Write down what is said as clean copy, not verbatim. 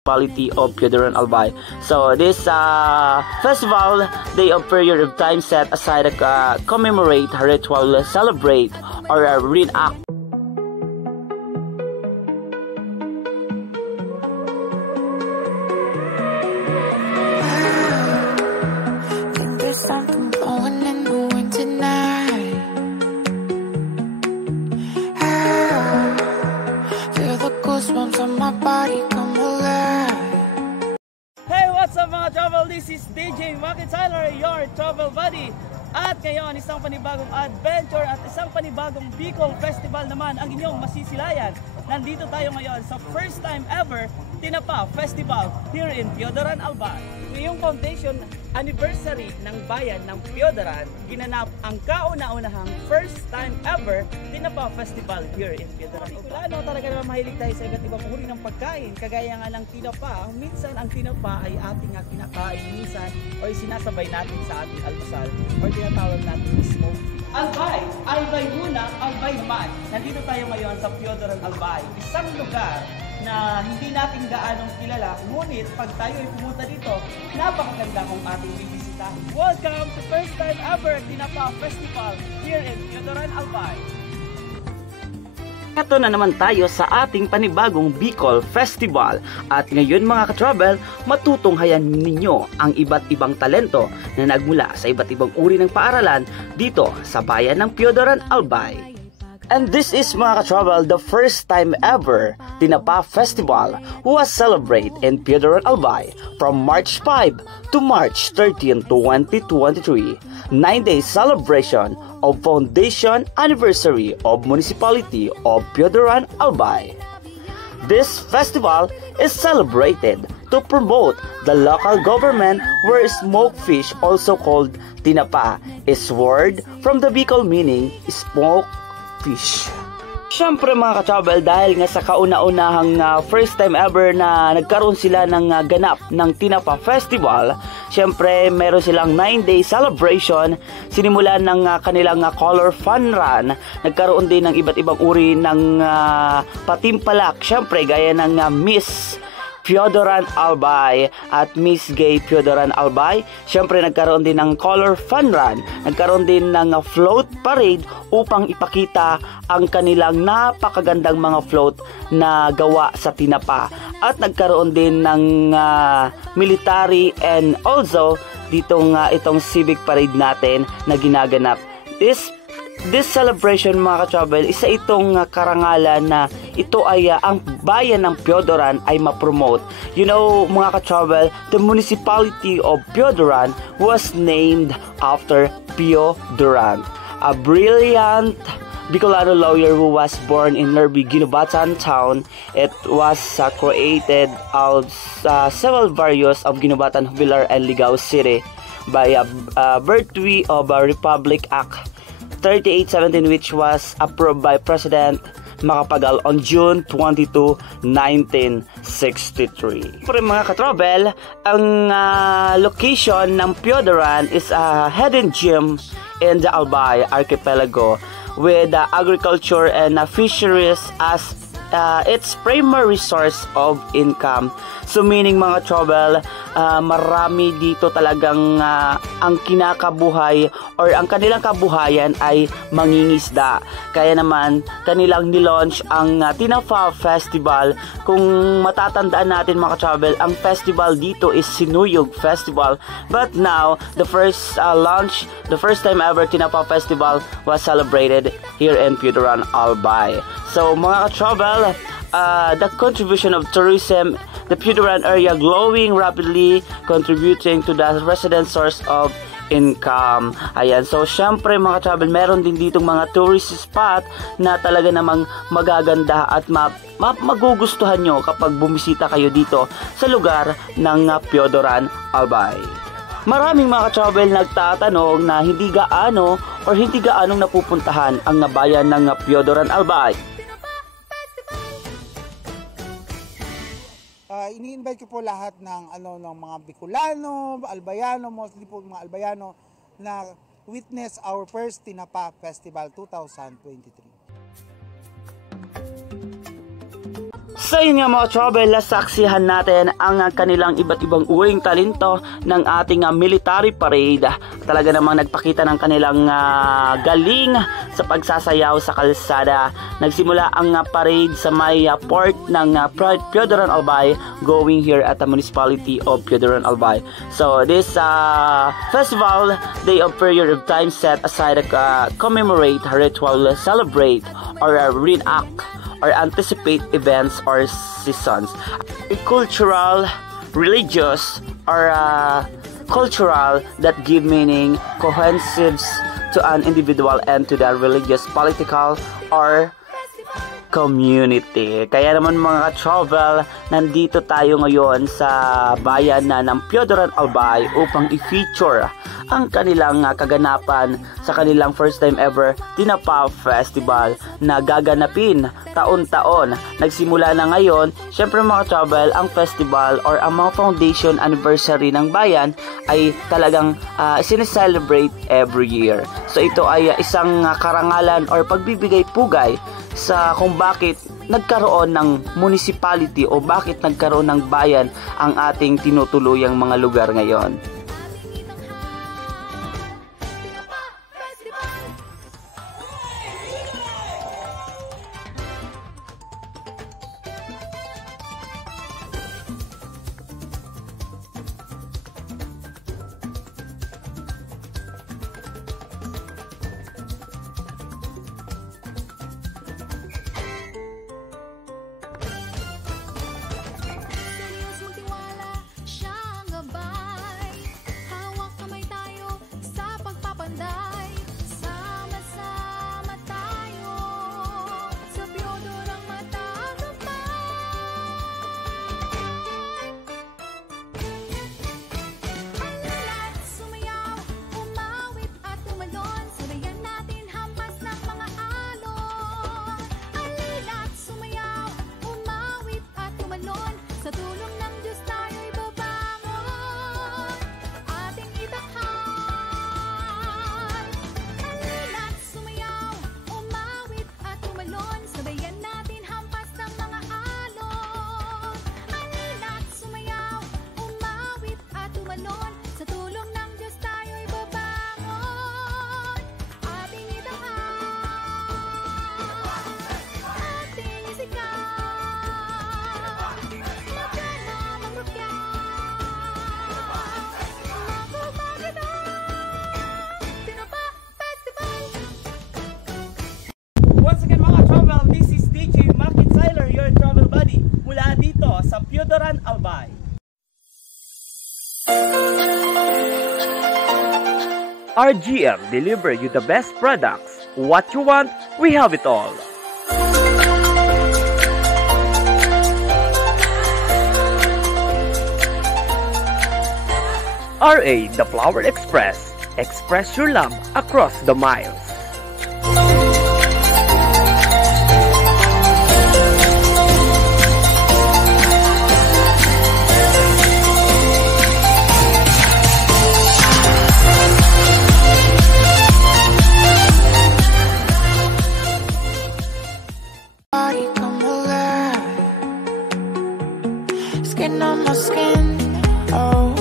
municipality of Piodaran Albay. So this festival, they a period of time set aside to commemorate, ritual, celebrate, or reenact. Mga travel, this is DJ Maki Tyler, your travel buddy. At ngayon, isang panibagong adventure at isang panibagong Bicol Festival naman ang inyong masisilayan. Nandito tayo ngayon sa first time ever Tinapa Festival here in Piodaran Albay. Ngayong foundation anniversary ng bayan ng Piodaran, ginanap ang kauna-unahang first time ever Tinapa Festival here in Piodaran Albay. Ano talaga naman mahilig tayo sa iba't ibang uri ng pagkain, kagaya nga ng tinapa. Minsan ang tinapa ay ating kinakain minsan o sinasabay natin sa ating almusal o tinatawag natin smoke. Albay! Albay muna, Albay naman. Nandito tayo ngayon sa Piodaran Albay, isang lugar na hindi natin gaanong kilala, ngunit pag tayo ay pumunta dito, napakaganda kung ating bibisitahin. Welcome to first time ever Tinapa Festival here in Piodaran Albay. Ito na naman tayo sa ating panibagong Bicol Festival. At ngayon mga ka-travel, matutunghayan ninyo ang iba't ibang talento na nagmula sa iba't ibang uri ng paaralan dito sa bayan ng Piodaran Albay. And this is mga ka-travel, the first time ever Tinapa Festival was celebrated in Piodaran Albay from March 5 to March 13, 2023. 9-day celebration of foundation anniversary of Municipality of Piodaran Albay. This festival is celebrated to promote the local government where smoked fish, also called tinapa, is word from the Bicol meaning smoked fish. Siyempre mga ka-travel, dahil nga sa kauna-unahang first time ever na nagkaroon sila ng ganap ng Tinapa Festival, siyempre meron silang 9-day celebration, sinimulan ng kanilang color fun run, nagkaroon din ng iba't ibang uri ng patimpalak, siyempre gaya ng Miss Piodaran Albay at Miss Gay Piodaran Albay. Siyempre nagkaroon din ng color fun run, nagkaroon din ng float parade upang ipakita ang kanilang napakagandang mga float na gawa sa tinapa. At nagkaroon din ng military and also ditong itong civic parade natin na ginaganap. This celebration mga ka-travel, isa itong karangalan na ito ay ang bayan ng Piodaran ay ma-promote. You know mga ka-travel, the municipality of Piodaran was named after Pio Durant, a brilliant Bicolano lawyer who was born in Nervi, Ginubatan town. It was created of several various of Ginubatan, Villar, and Ligao City by a birthday of a Republic Act 3817, which was approved by President Macapagal on June 22, 1963. For mga ka-travel, ang location ng Piodaran is a hidden gem in the Albay Archipelago with agriculture and fisheries as its primary source of income. So meaning mga travel, marami dito talagang ang kinakabuhay or ang kanilang kabuhayan ay mangingisda. Kaya naman kanilang nilaunch ang Tinapa Festival. Kung matatandaan natin mga travel, ang festival dito is Sinuyog Festival. But now, the first time ever Tinapa Festival was celebrated here in Piodaran Albay. So mga travel, the contribution of tourism, the Piodaran area growing rapidly, contributing to the resident source of income. Ayan, so syempre mga travel, meron din ditong mga tourist spot na talaga namang magaganda at magugustuhan nyo kapag bumisita kayo dito sa lugar ng Piodaran Albay. Maraming mga travel nagtatanong na hindi gaano napupuntahan ang bayan ng Piodaran Albay. Ini-invite ko po lahat ng mga Bicolano, Albayano, mostly po mga Albayano na witness our first Tinapa Festival 2023. So yun nga mga travel, saksihan natin ang kanilang iba't ibang uring talento ng ating military parade. Talaga namang nagpakita ng kanilang galing sa pagsasayaw sa kalsada. Nagsimula ang parade sa may port ng Piodaran Albay, going here at the municipality of Piodaran Albay. So this festival, day of period of time set aside to commemorate, ritual, celebrate, or reenact or anticipate events or seasons. Cultural, religious, or cultural that give meaning, cohesives to an individual and to the religious, political, or community. Kaya naman mga travel, nandito tayo ngayon sa bayan na ng Piodaran Albay upang i-feature ang kanilang kaganapan sa kanilang first time ever Tinapa Festival na gaganapin taon-taon. Nagsimula na ngayon, syempre mga travel, ang festival or ang mga foundation anniversary ng bayan ay talagang sineselebrate every year. So ito ay isang karangalan or pagbibigay pugay sa kung bakit nagkaroon ng municipality o bakit nagkaroon ng bayan ang ating tinutuluyang mga lugar ngayon. Once again mga travel, this is DJ Market Siler, your travel buddy, mula dito sa Piodaran Albay. RGM deliver you the best products. What you want, we have it all. RA The Flower Express. Express your love across the miles. Come alive. Skin on my skin. Oh.